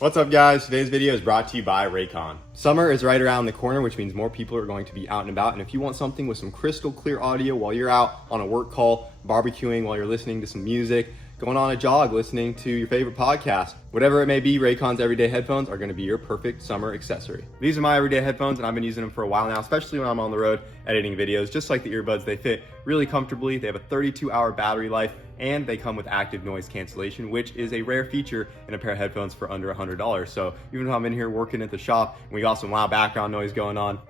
What's up guys? Today's video is brought to you by Raycon. Summer is right around the corner, which means more people are going to be out and about. And if you want something with some crystal clear audio while you're out on a work call, barbecuing, while you're listening to some music, going on a jog, listening to your favorite podcast, whatever it may be, Raycon's everyday headphones are going to be your perfect summer accessory. These are my everyday headphones and I've been using them for a while now, especially when I'm on the road editing videos. Just like the earbuds, they fit really comfortably. They have a 32-hour battery life and they come with active noise cancellation, which is a rare feature in a pair of headphones for under $100. So even if I'm in here working at the shop and we got some loud background noise going on,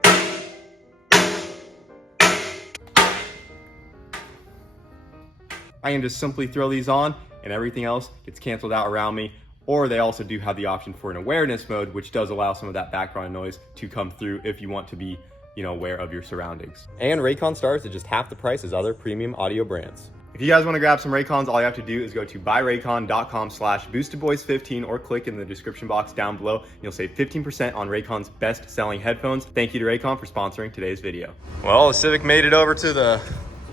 I can just simply throw these on and everything else gets canceled out around me. Or they also do have the option for an awareness mode, which does allow some of that background noise to come through if you want to be, aware of your surroundings. And Raycon starts at just half the price as other premium audio brands. If you guys want to grab some Raycons, all you have to do is go to buyraycon.com/boostedboys15 or click in the description box down below. You'll save 15% on Raycon's best-selling headphones. Thank you to Raycon for sponsoring today's video. Well, the Civic made it over to the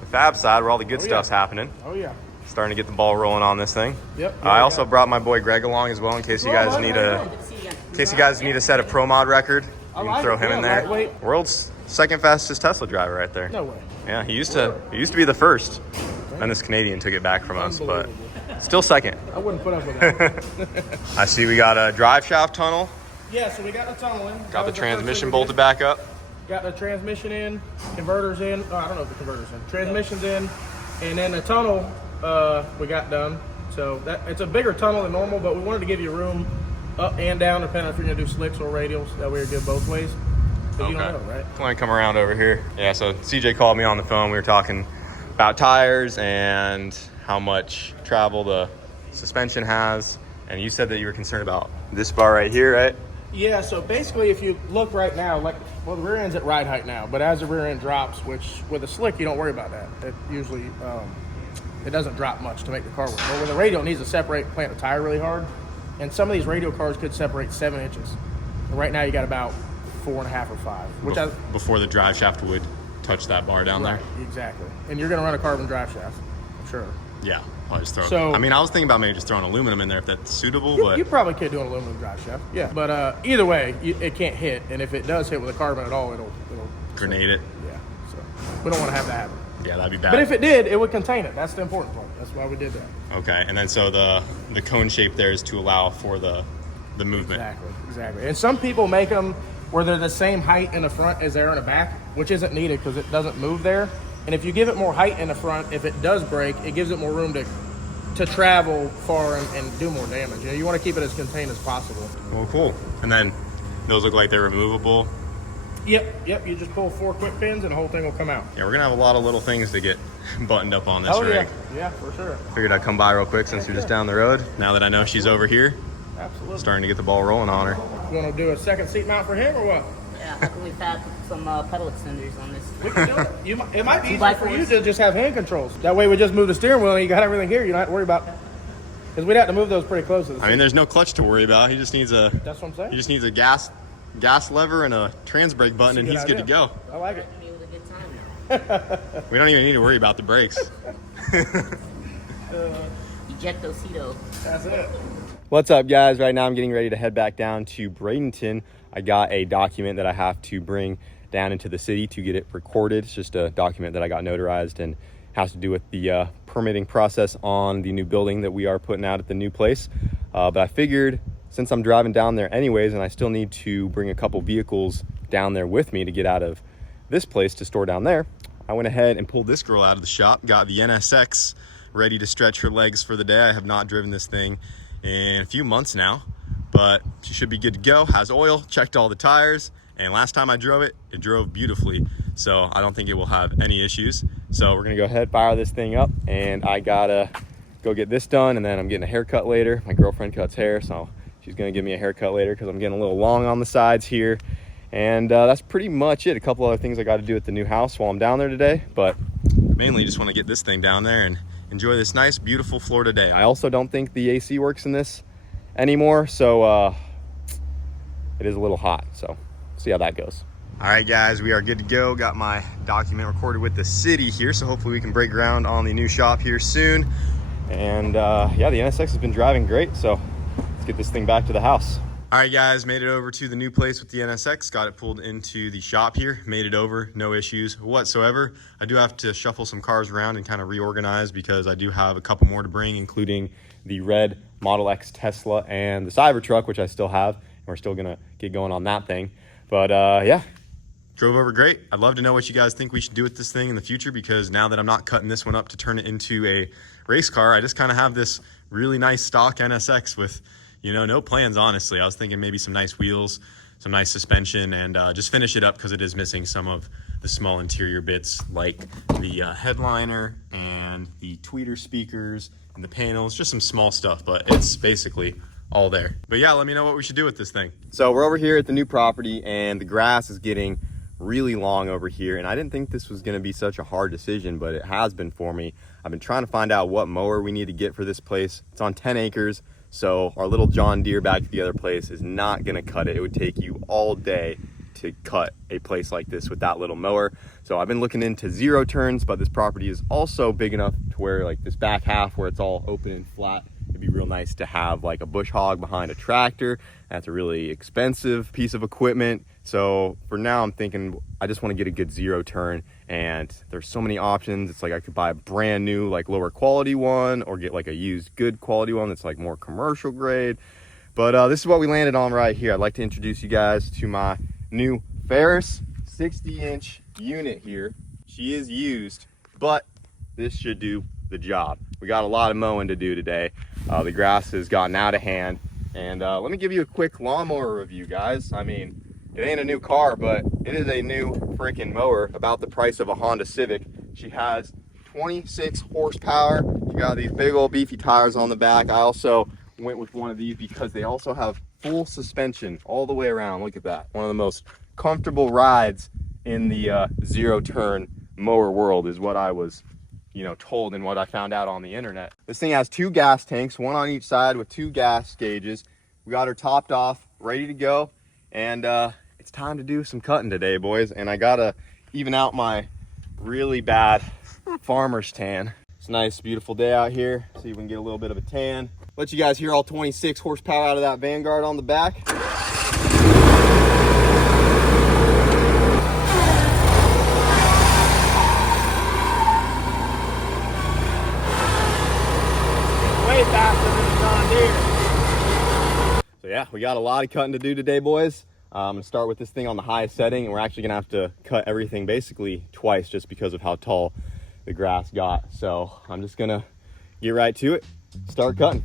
fab side where all the good stuff's happening. Oh yeah. Starting to get the ball rolling on this thing. Yep. I also brought my boy Greg along as well in case you guys need a set a Pro Mod record. You can throw him in there. World's second fastest Tesla driver right there. No way. Yeah, he used to be the first. And this Canadian took it back from us, but still second. I wouldn't put up with that. I see we got a drive shaft tunnel. Yeah, so we got the tunnel in. Got the transmission bolted back up. Got the transmission in, converters in. Oh, I don't know if the converter's in. Transmission's in, and then the tunnel we got done. So it's a bigger tunnel than normal, but we wanted to give you room up and down, depending if you're gonna do slicks or radials. That way you're good both ways. But you don't know, right? I want to come around over here. Yeah, so CJ called me on the phone. We were talking about tires and how much travel the suspension has. And you said that you were concerned about this bar right here, right? Yeah, so basically if you look right now, the rear end's at ride height now, but as the rear end drops, which with a slick, you don't worry about that. It usually, it doesn't drop much to make the car work. But with a radial, it needs to plant the tire really hard. And some of these radial cars could separate 7 inches. And right now you got about 4.5 or 5. Before the drive shaft would touch that bar down there? Exactly. And you're gonna run a carbon drive shaft, I'm sure. Yeah, I'll just throw so, I was thinking about maybe just throwing aluminum in there if that's suitable, but you probably could do an aluminum drive shaft. Yeah, but either way, it can't hit, and if it does hit with a carbon at all, it'll grenade it. Yeah, so we don't want to have that happen. Yeah, that'd be bad. But if it did, it would contain it. That's the important part. That's why we did that. Okay, and then so the cone shape there is to allow for the movement. Exactly. And some people make them where they're the same height in the front as they are in the back, which isn't needed because it doesn't move there. And if you give it more height in the front, if it does break, it gives it more room to travel far and do more damage. You want to keep it as contained as possible. Well, cool. And then those look like they're removable. Yep. You just pull 4 quick pins and the whole thing will come out. Yeah, we're gonna have a lot of little things to get buttoned up on this rig. Yeah, for sure. Figured I'd come by real quick since you're just down the road. Now that I know she's over here, absolutely starting to get the ball rolling on her. You want to do a second seat mount for him or what? Yeah, we've had some pedal extenders on this. We can do it. It might be easier for you to just have hand controls. That way we just move the steering wheel and you got everything here. You don't have to worry about, because we'd have to move those pretty close to the seat. There's no clutch to worry about. He just needs That's what I'm saying. He just needs a gas lever and a trans brake button and he's good to go. I like it. It was a good time. We don't even need to worry about the brakes. Ejectocito. That's it. What's up guys? Right now I'm getting ready to head back down to Bradenton. I got a document that I have to bring down into the city to get it recorded. It's just a document that I got notarized and has to do with the permitting process on the new building that we are putting out at the new place. But I figured since I'm driving down there anyways, and I still need to bring a couple vehicles down there with me to get out of this place to store down there, I went ahead and pulled this girl out of the shop, got the NSX ready to stretch her legs for the day. I have not driven this thing in a few months now, but she should be good to go. Has oil, checked all the tires, and last time I drove it, it drove beautifully. So I don't think it will have any issues. So we're gonna go ahead, fire this thing up, and I gotta go get this done, and then I'm getting a haircut later. My girlfriend cuts hair, so she's gonna give me a haircut later because I'm getting a little long on the sides here. And that's pretty much it. A couple other things I gotta do at the new house while I'm down there today, but mainly just wanna get this thing down there and enjoy this nice, beautiful Florida day. I also don't think the AC works in this anymore, so it is a little hot, so see how that goes. All right guys, we are good to go. Got my document recorded with the city here, so hopefully we can break ground on the new shop here soon. And yeah, the NSX has been driving great, so let's get this thing back to the house. All right, guys, made it over to the new place with the NSX. Got it pulled into the shop here. Made it over, no issues whatsoever. I do have to shuffle some cars around and kind of reorganize because I do have a couple more to bring, including the red Model X Tesla and the Cybertruck, which I still have. And we're still gonna get going on that thing. But yeah, drove over great. I'd love to know what you guys think we should do with this thing in the future, because now that I'm not cutting this one up to turn it into a race car, I just kind of have this really nice stock NSX with, you know, no plans, honestly. I was thinking maybe some nice wheels, some nice suspension, and just finish it up because it is missing some of the small interior bits like the headliner and the tweeter speakers and the panels, just some small stuff, but it's basically all there. But yeah, let me know what we should do with this thing. So we're over here at the new property and the grass is getting really long over here, and I didn't think this was going to be such a hard decision, but it has been for me. I've been trying to find out what mower we need to get for this place. It's on 10 acres. So our little John Deere back to the other place is not gonna cut it. It would take you all day to cut a place like this with that little mower. So I've been looking into zero turns, but this property is also big enough to where, like, this back half where it's all open and flat, it'd be real nice to have like a bush hog behind a tractor. That's a really expensive piece of equipment. So for now, I'm thinking I just want to get a good zero turn, and there's so many options. It's like I could buy a brand new, like, lower quality one, or get like a used good quality one that's like more commercial grade. But this is what we landed on right here. I'd like to introduce you guys to my new Ferris 60-inch unit here. She is used, but this should do the job. We got a lot of mowing to do today. The grass has gotten out of hand, and let me give you a quick lawnmower review, guys. I mean, it ain't a new car, but it is a new freaking mower, about the price of a Honda Civic. She has 26 horsepower. She got these big old beefy tires on the back. I also went with one of these because they also have full suspension all the way around. Look at that. One of the most comfortable rides in the zero turn mower world is what I was, you know, told and what I found out on the internet. This thing has 2 gas tanks, one on each side with 2 gas gauges. We got her topped off, ready to go, and it's time to do some cutting today, boys. And I gotta even out my really bad farmer's tan. It's a nice, beautiful day out here. See if we can get a little bit of a tan. Let you guys hear all 26 horsepower out of that Vanguard on the back. Way faster than the John Deere. So yeah, we got a lot of cutting to do today, boys. I'm gonna start with this thing on the highest setting, and we're actually gonna have to cut everything basically twice just because of how tall the grass got. So I'm just gonna get right to it, start cutting.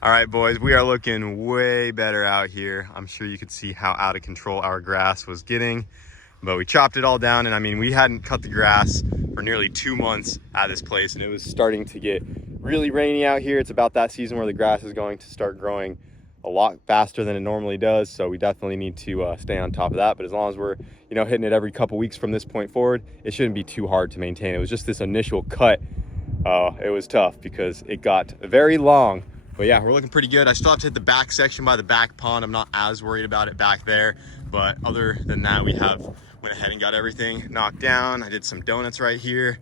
All right, boys, we are looking way better out here. I'm sure you could see how out of control our grass was getting, but we chopped it all down. And I mean, we hadn't cut the grass for nearly 2 months at this place, and it was starting to get really rainy out here. It's about that season where the grass is going to start growing a lot faster than it normally does, so we definitely need to stay on top of that. But as long as we're, you know, hitting it every couple weeks from this point forward, it shouldn't be too hard to maintain. It was just this initial cut. It was tough because it got very long. But yeah, we're looking pretty good. I still have to hit the back section by the back pond. I'm not as worried about it back there, but other than that, we have went ahead and got everything knocked down. I did some donuts right here.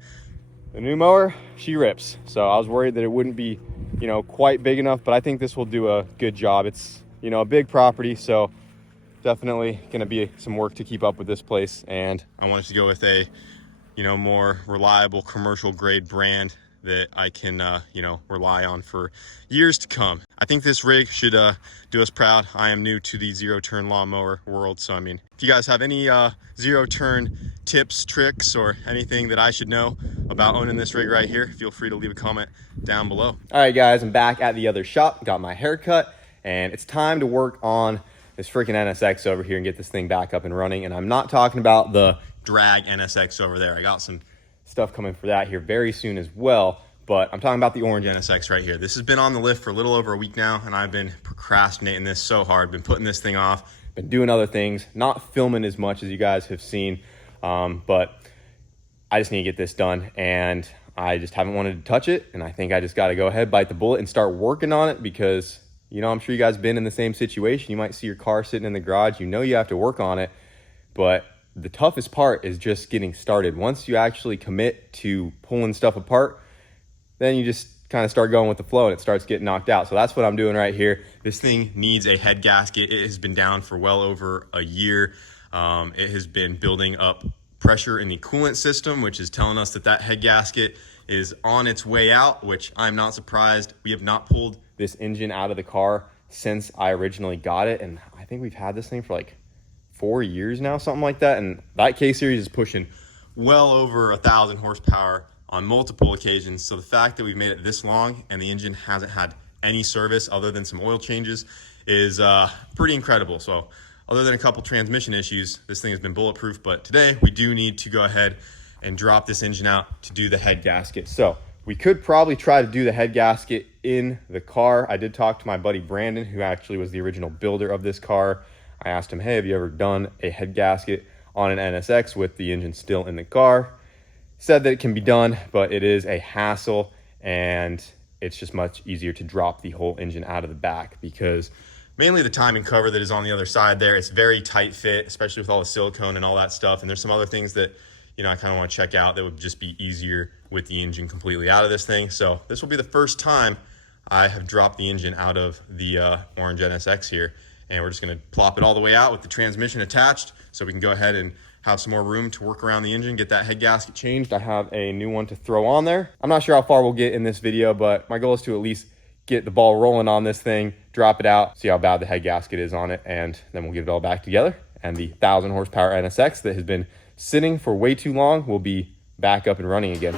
The new mower, she rips. So I was worried that it wouldn't be, you know, quite big enough, but I think this will do a good job. It's, you know, a big property, so definitely gonna be some work to keep up with this place. And I wanted to go with a, you know, more reliable commercial grade brand that I can, you know, rely on for years to come. I think this rig should do us proud. I am new to the zero turn lawnmower world, so I mean, if you guys have any zero turn tips, tricks, or anything that I should know about owning this rig right here, feel free to leave a comment down below. All right, guys, I'm back at the other shop, got my hair cut, and it's time to work on this freaking NSX over here and get this thing back up and running. And I'm not talking about the drag NSX over there. I got some stuff coming for that here very soon as well, but I'm talking about the orange NSX right here. This has been on the lift for a little over a week now, and I've been procrastinating this so hard, been putting this thing off, been doing other things, not filming as much as you guys have seen, but I just need to get this done, and I just haven't wanted to touch it, and I think I just got to go ahead, bite the bullet, and start working on it because, you know, I'm sure you guys have been in the same situation. You might see your car sitting in the garage, you know you have to work on it, but the toughest part is just getting started. Once you actually commit to pulling stuff apart, then you just kind of start going with the flow and it starts getting knocked out. So that's what I'm doing right here. This thing needs a head gasket. It has been down for well over a year. It has been building up pressure in the coolant system, which is telling us that that head gasket is on its way out, which I'm not surprised. We have not pulled this engine out of the car since I originally got it. And I think we've had this thing for like 4 years now, something like that. And that K-Series is pushing well over 1,000 horsepower on multiple occasions. So the fact that we've made it this long and the engine hasn't had any service other than some oil changes is pretty incredible. So other than a couple transmission issues, this thing has been bulletproof. But today we do need to go ahead and drop this engine out to do the head gasket. So we could probably try to do the head gasket in the car. I did talk to my buddy Brandon, who actually was the original builder of this car. I asked him, hey, have you ever done a head gasket on an NSX with the engine still in the car? Said that it can be done, but it is a hassle, and it's just much easier to drop the whole engine out of the back because mainly the timing cover that is on the other side there, it's very tight fit, especially with all the silicone and all that stuff. And there's some other things that, you know, I kind of want to check out that would just be easier with the engine completely out of this thing. So this will be the first time I have dropped the engine out of the orange NSX here. And we're just going to plop it all the way out with the transmission attached so we can go ahead and have some more room to work around the engine, get that head gasket changed. I have a new one to throw on there. I'm not sure how far we'll get in this video, but my goal is to at least get the ball rolling on this thing, drop it out, see how bad the head gasket is on it, and then we'll get it all back together. And the 1,000 horsepower NSX that has been sitting for way too long will be back up and running again.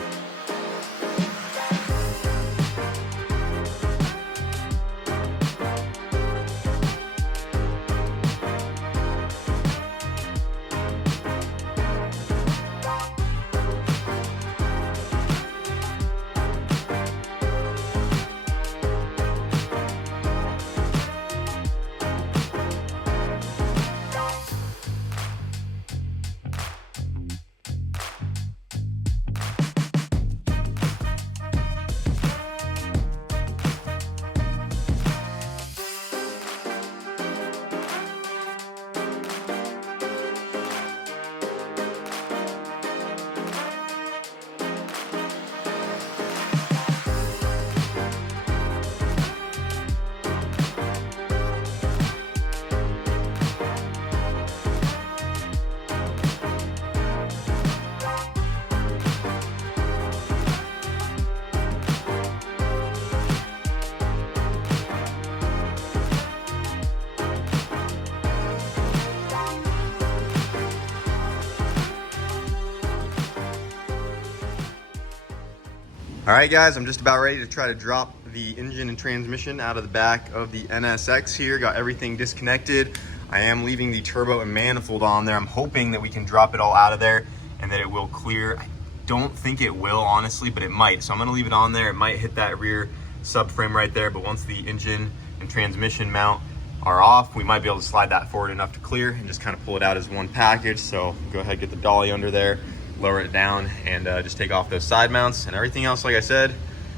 All right, guys, I'm just about ready to try to drop the engine and transmission out of the back of the NSX here. Got everything disconnected. I am leaving the turbo and manifold on there. I'm hoping that we can drop it all out of there and that it will clear. I don't think it will, honestly, but it might. So I'm gonna leave it on there. It might hit that rear subframe right there, but once the engine and transmission mount are off, we might be able to slide that forward enough to clear and just kind of pull it out as one package. So go ahead, get the dolly under there, lower it down, and just take off those side mounts. And everything else, like I said,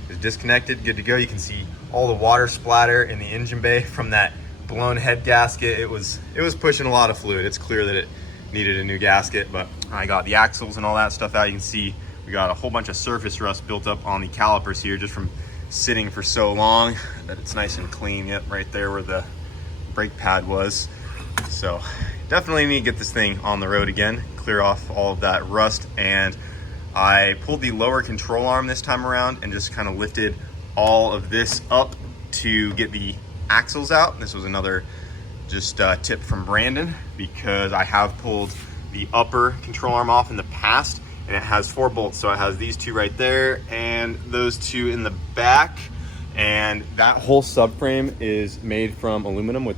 is disconnected, good to go. You can see all the water splatter in the engine bay from that blown head gasket. It was pushing a lot of fluid. It's clear that it needed a new gasket, but I got the axles and all that stuff out. You can see we got a whole bunch of surface rust built up on the calipers here just from sitting for so long that it's nice and clean. Yep, right there where the brake pad was. So definitely need to get this thing on the road again, clear off all of that rust. And I pulled the lower control arm this time around and just kind of lifted all of this up to get the axles out. This was another just tip from Brandon, because I have pulled the upper control arm off in the past, and it has 4 bolts. So it has these 2 right there and those 2 in the back. And that whole subframe is made from aluminum with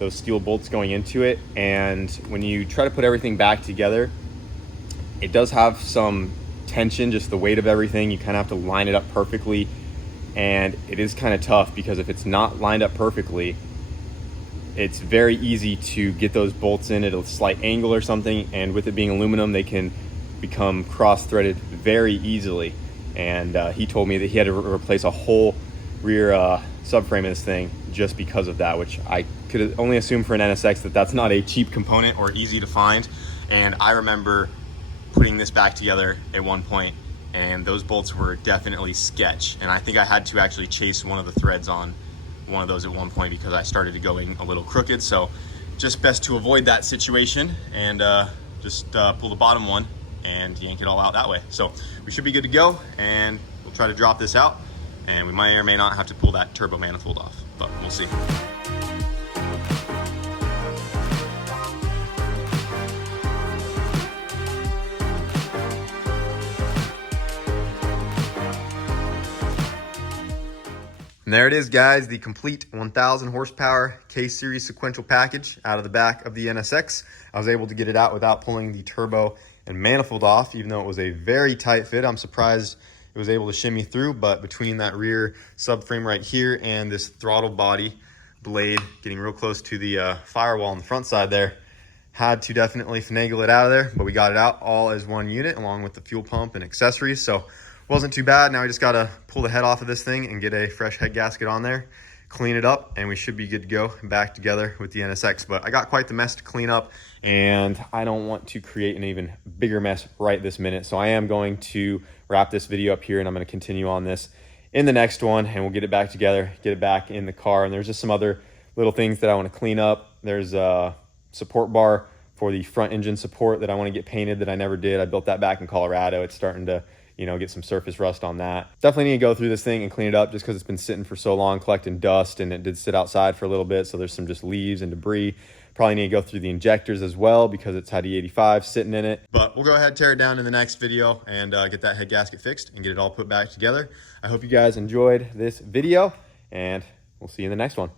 those steel bolts going into it. And when you try to put everything back together, it does have some tension, just the weight of everything. You kind of have to line it up perfectly. And it is kind of tough, because if it's not lined up perfectly, it's very easy to get those bolts in at a slight angle or something. And with it being aluminum, they can become cross-threaded very easily. And he told me that he had to replace a whole rear subframe of this thing just because of that, which I could only assume for an NSX that that's not a cheap component or easy to find. And I remember putting this back together at one point, and those bolts were definitely sketch. And I think I had to actually chase one of the threads on one of those at one point because I started to go in a little crooked. So just best to avoid that situation and just pull the bottom one and yank it all out that way. So we should be good to go, and we'll try to drop this out, and we may or may not have to pull that turbo manifold off, but we'll see. And there it is, guys, the complete 1000 horsepower K-Series sequential package out of the back of the NSX. I was able to get it out without pulling the turbo and manifold off, even though it was a very tight fit. I'm surprised it was able to shimmy through, but between that rear subframe right here and this throttle body blade getting real close to the firewall on the front side there, had to definitely finagle it out of there, but we got it out all as one unit along with the fuel pump and accessories. So wasn't too bad. Now we just got to pull the head off of this thing and get a fresh head gasket on there, clean it up, and we should be good to go back together with the NSX. But I got quite the mess to clean up, and I don't want to create an even bigger mess right this minute. So I am going to wrap this video up here, and I'm going to continue on this in the next one, and we'll get it back together, get it back in the car. And there's just some other little things that I want to clean up. There's a support bar for the front engine support that I want to get painted that I never did. I built that back in Colorado. It's starting to, you know, get some surface rust on that. Definitely need to go through this thing and clean it up just because it's been sitting for so long collecting dust, and it did sit outside for a little bit. So there's some just leaves and debris. Probably need to go through the injectors as well because it's had E85 sitting in it. But we'll go ahead and tear it down in the next video and get that head gasket fixed and get it all put back together. I hope you guys enjoyed this video, and we'll see you in the next one.